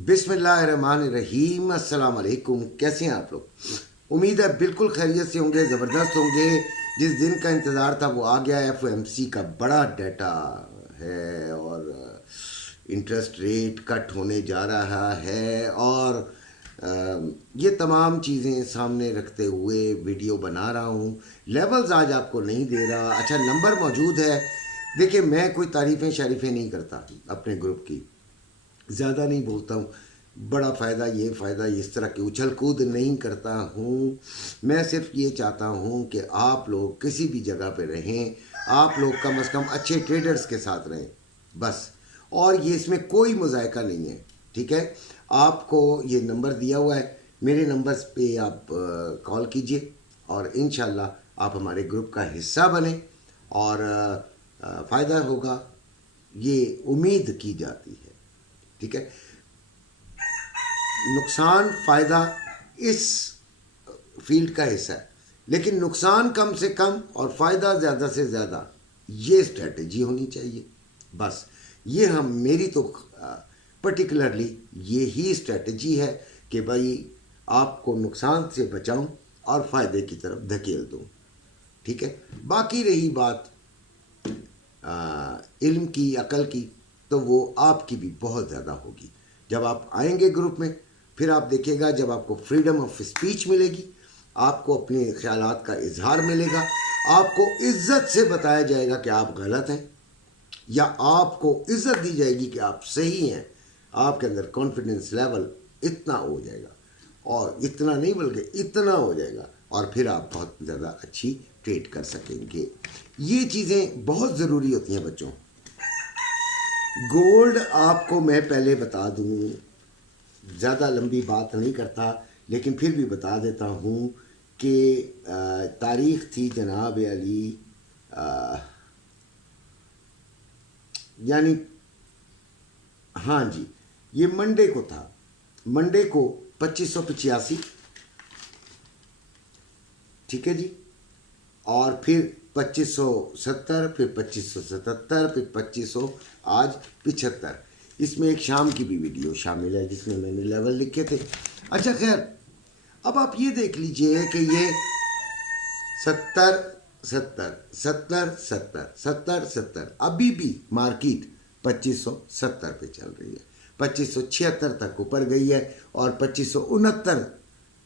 बिस्मिल्लाहिर्रहमानिर्रहीम। अस्सलाम वालेकुम। कैसे हैं आप लोग? उम्मीद है बिल्कुल खैरियत से होंगे, ज़बरदस्त होंगे। जिस दिन का इंतज़ार था वो आ गया। एफओएमसी का बड़ा डाटा है और इंटरेस्ट रेट कट होने जा रहा है और ये तमाम चीज़ें सामने रखते हुए वीडियो बना रहा हूँ। लेवल्स आज आपको नहीं दे रहा। अच्छा, नंबर मौजूद है। देखिए, मैं कोई तारीफ़ें शरीफ़ें नहीं करता अपने ग्रुप की, ज़्यादा नहीं बोलता हूँ। बड़ा फ़ायदा, ये फ़ायदा, इस तरह की उछल कूद नहीं करता हूँ। मैं सिर्फ ये चाहता हूँ कि आप लोग किसी भी जगह पे रहें, आप लोग कम से कम अच्छे ट्रेडर्स के साथ रहें, बस। और ये इसमें कोई मुज़ायका नहीं है, ठीक है। आपको ये नंबर दिया हुआ है, मेरे नंबर्स पे आप कॉल कीजिए और इंशाल्लाह आप हमारे ग्रुप का हिस्सा बने और फ़ायदा होगा, ये उम्मीद की जाती है, ठीक है। नुकसान फ़ायदा इस फील्ड का हिस्सा है, लेकिन नुकसान कम से कम और फ़ायदा ज़्यादा से ज़्यादा, ये स्ट्रेटजी होनी चाहिए, बस। ये हम मेरी तो पर्टिकुलरली ये ही स्ट्रेटजी है कि भाई आपको नुकसान से बचाऊं और फ़ायदे की तरफ धकेल दूं, ठीक है। बाकी रही बात इल्म की, अकल की, तो वो आपकी भी बहुत ज़्यादा होगी जब आप आएंगे ग्रुप में। फिर आप देखिएगा, जब आपको फ्रीडम ऑफ स्पीच मिलेगी, आपको अपने ख्यालात का इजहार मिलेगा, आपको इज्जत से बताया जाएगा कि आप गलत हैं या आपको इज्जत दी जाएगी कि आप सही हैं। आपके अंदर कॉन्फिडेंस लेवल इतना हो जाएगा, और इतना नहीं बल्कि इतना हो जाएगा, और फिर आप बहुत ज़्यादा अच्छी ट्रेड कर सकेंगे। ये चीज़ें बहुत ज़रूरी होती हैं बच्चों। गोल्ड आपको मैं पहले बता दूँ, ज़्यादा लंबी बात नहीं करता, लेकिन फिर भी बता देता हूँ कि तारीख़ थी जनाब अली, यानी हाँ जी, ये मंडे को था। मंडे को 2585, ठीक है जी। और फिर 2570, फिर 2577, फिर 2500, आज 75। इसमें एक शाम की भी वीडियो शामिल है जिसमें मैंने लेवल लिखे थे। अच्छा खैर, अब आप ये देख लीजिए कि ये 70 70 70 70 70 70, अभी भी मार्केट 2570 पे चल रही है। 2576 तक ऊपर गई है और 2569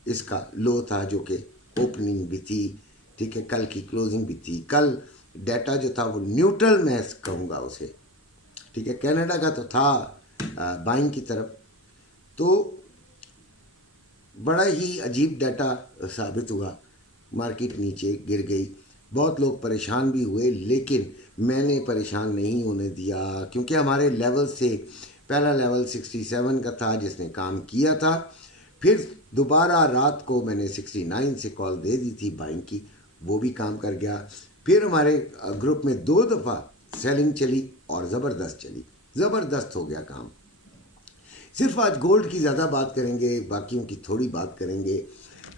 इसका लो था, जो कि ओपनिंग भी थी, ठीक है। कल की क्लोजिंग भी थी। कल डाटा जो था वो न्यूट्रल मैं कहूँगा उसे, ठीक है। कनाडा का तो था बाइंग की तरफ, तो बड़ा ही अजीब डाटा साबित हुआ। मार्केट नीचे गिर गई, बहुत लोग परेशान भी हुए, लेकिन मैंने परेशान नहीं होने दिया, क्योंकि हमारे लेवल से पहला लेवल 67 का था जिसने काम किया था। फिर दोबारा रात को मैंने 69 से कॉल दे दी थी बाइंग की, वो भी काम कर गया। फिर हमारे ग्रुप में 2 दफ़ा सेलिंग चली और ज़बरदस्त चली, ज़बरदस्त हो गया काम। सिर्फ आज गोल्ड की ज़्यादा बात करेंगे, बाकियों की थोड़ी बात करेंगे।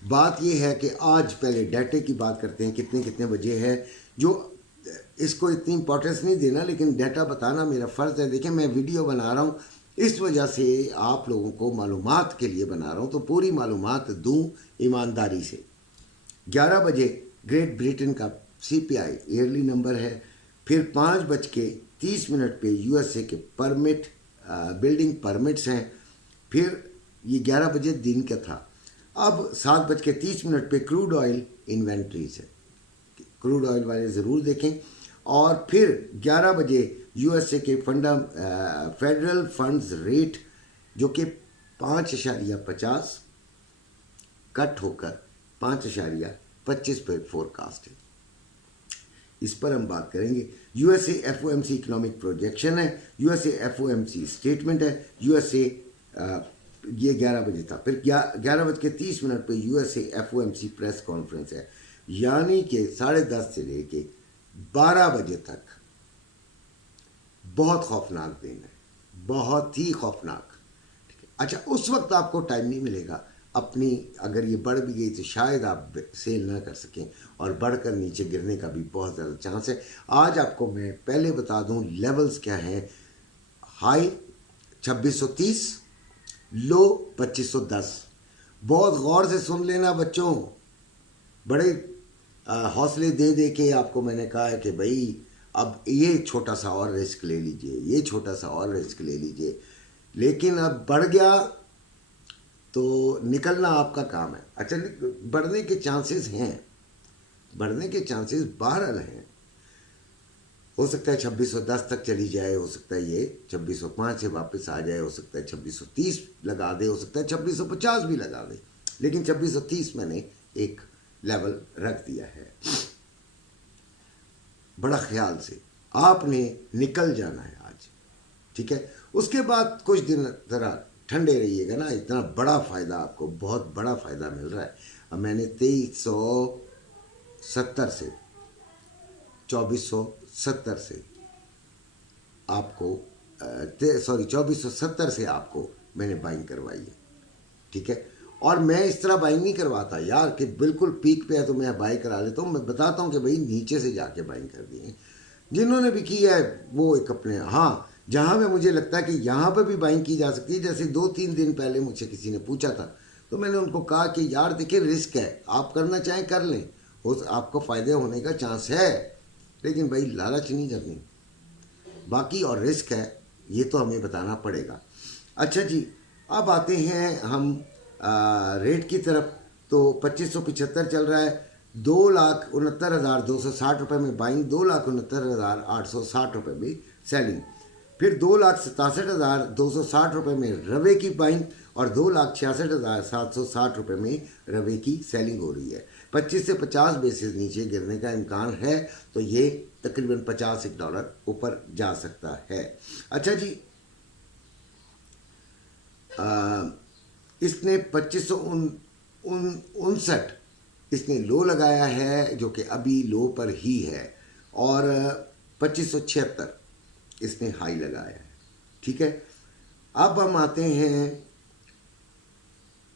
बात यह है कि आज पहले डाटे की बात करते हैं, कितने कितने बजे है। जो इसको इतनी इंपॉर्टेंस नहीं देना, लेकिन डाटा बताना मेरा फ़र्ज़ है। देखें, मैं वीडियो बना रहा हूँ, इस वजह से आप लोगों को मालूमात के लिए बना रहा हूँ, तो पूरी मालूमात दूँ ईमानदारी से। 11 बजे ग्रेट ब्रिटेन का CPI ईयरली नंबर है। फिर 5:30 पे USA के परमिट, बिल्डिंग परमिट्स हैं। फिर ये 11 बजे दिन का था। अब 7:30 पे क्रूड ऑयल इन्वेंट्रीज है, क्रूड ऑयल वाले ज़रूर देखें। और फिर 11 बजे USA के फेडरल फंड्स रेट, जो कि 5.50 कट होकर 5.25 पे फोरकास्ट है, इस पर हम बात करेंगे। USA FOMC इकोनॉमिक प्रोजेक्शन है, USA FOMC स्टेटमेंट है, USA ये 11 बजे था। फिर 11:30 पे USA FOMC प्रेस कॉन्फ्रेंस है, यानी कि 10:30 से लेके 12 बजे तक। बहुत खौफनाक दिन है, बहुत ही खौफनाक, ठीक है। अच्छा, उस वक्त आपको टाइम नहीं मिलेगा अपनी, अगर ये बढ़ भी गई तो शायद आप सेल ना कर सकें, और बढ़कर नीचे गिरने का भी बहुत ज़्यादा चांस है। आज आपको मैं पहले बता दूं लेवल्स क्या हैं। हाई 2630, लो 2510। बहुत गौर से सुन लेना बच्चों, बड़े हौसले दे दे के आपको मैंने कहा है कि भाई अब ये छोटा सा और रिस्क ले लीजिए, ये छोटा सा और रिस्क ले लीजिए, लेकिन अब बढ़ गया तो निकलना आपका काम है। अच्छा, बढ़ने के चांसेस हैं, बढ़ने के चांसेस बहरहाल हैं। हो सकता है 2610 तक चली जाए, हो सकता है ये 2605 से वापस आ जाए, हो सकता है 2630 लगा दे, हो सकता है 2650 भी लगा दे, लेकिन 2630 मैंने एक लेवल रख दिया है। बड़ा ख्याल से आपने निकल जाना है आज, ठीक है। उसके बाद कुछ दिन ज़रा ठंडे रहिएगा ना, इतना बड़ा फ़ायदा आपको, बहुत बड़ा फ़ायदा मिल रहा है। अब मैंने 2370 से 2470 से आपको 2470 से आपको मैंने बाइंग करवाई है, ठीक है। और मैं इस तरह बाइंग नहीं करवाता यार कि बिल्कुल पीक पे है तो मैं बाई करा लेता हूँ। मैं बताता हूँ कि भाई नीचे से जाके बाइंग कर दिए। जिन्होंने भी किया है वो एक अपने, हाँ, जहाँ पे मुझे लगता है कि यहाँ पे भी बाइंग की जा सकती है, जैसे 2-3 दिन पहले मुझसे किसी ने पूछा था तो मैंने उनको कहा कि यार देखिए रिस्क है, आप करना चाहें कर लें, हो आपको फ़ायदे होने का चांस है, लेकिन भाई लालच नहीं करनी। बाकी और रिस्क है ये तो हमें बताना पड़ेगा। अच्छा जी, अब आते हैं हम रेट की तरफ। तो 2575 चल रहा है, 2,69,260 रुपये में बाइंग, 2,69,860 रुपये में सेलिंग, फिर 2,67,260 रुपये में रवे की बाइंग और 2,66,760 रुपये में रवे की सेलिंग हो रही है। 25 से 50 बेसिस नीचे गिरने का इम्कान है, तो ये तकरीबन $50 ऊपर जा सकता है। अच्छा जी, इसने 2559 इसने लो लगाया है, जो कि अभी लो पर ही है, और 2576 इसने हाई लगाया है, ठीक है। अब हम आते हैं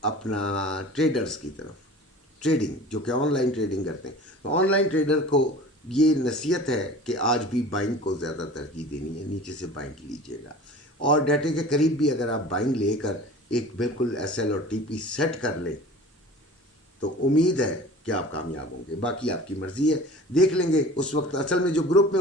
अपना ट्रेडर्स की तरफ, ट्रेडिंग जो कि ऑनलाइन ट्रेडिंग करते हैं। तो ऑनलाइन ट्रेडर को ये नसीहत है कि आज भी बाइंग को ज़्यादा तरजीह देनी है, नीचे से बाइंग लीजिएगा, और डाटे के करीब भी अगर आप बाइंग लेकर एक बिल्कुल SL और TP सेट कर ले तो उम्मीद है कि आप कामयाब होंगे। बाकी आपकी मर्ज़ी है, देख लेंगे उस वक्त। असल में जो ग्रुप में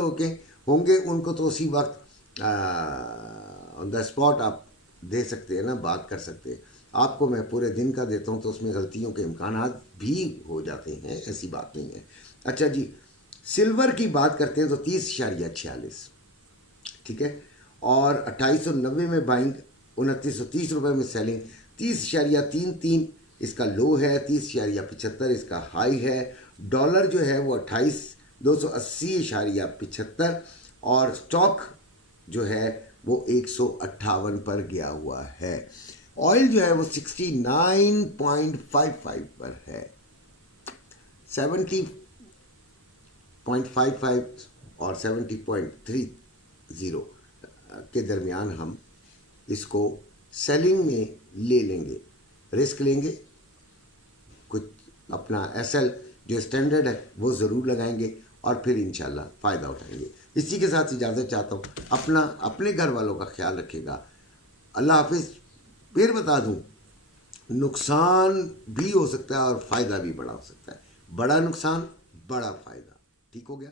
होंगे उनको तो उसी वक्त ऑन द स्पॉट आप दे सकते हैं ना, बात कर सकते हैं। आपको मैं पूरे दिन का देता हूँ तो उसमें गलतियों के इम्कानात भी हो जाते हैं, ऐसी बात नहीं है। अच्छा जी, सिल्वर की बात करते हैं तो 30.46, ठीक है, और 2890 में बाइंग, 2930 रुपये में सेलिंग, 30.33 इसका लो है, 30.75 इसका हाई है। डॉलर जो है वो 280.75 और स्टॉक जो है वो 158 पर गया हुआ है। ऑयल जो है वो 69.55 पर है, 70.55 और 70.30 के दरमियान हम इसको सेलिंग में ले लेंगे, रिस्क लेंगे, कुछ अपना SL जो स्टैंडर्ड है वो ज़रूर लगाएंगे और फिर इंशाल्लाह फ़ायदा उठाएंगे। इसी के साथ इजाज़त चाहता हूँ, अपने घर वालों का ख्याल रखिएगा। अल्लाह हाफिज़। फिर बता दूँ, नुकसान भी हो सकता है और फ़ायदा भी बड़ा हो सकता है, बड़ा नुकसान बड़ा फ़ायदा। ठीक हो गया।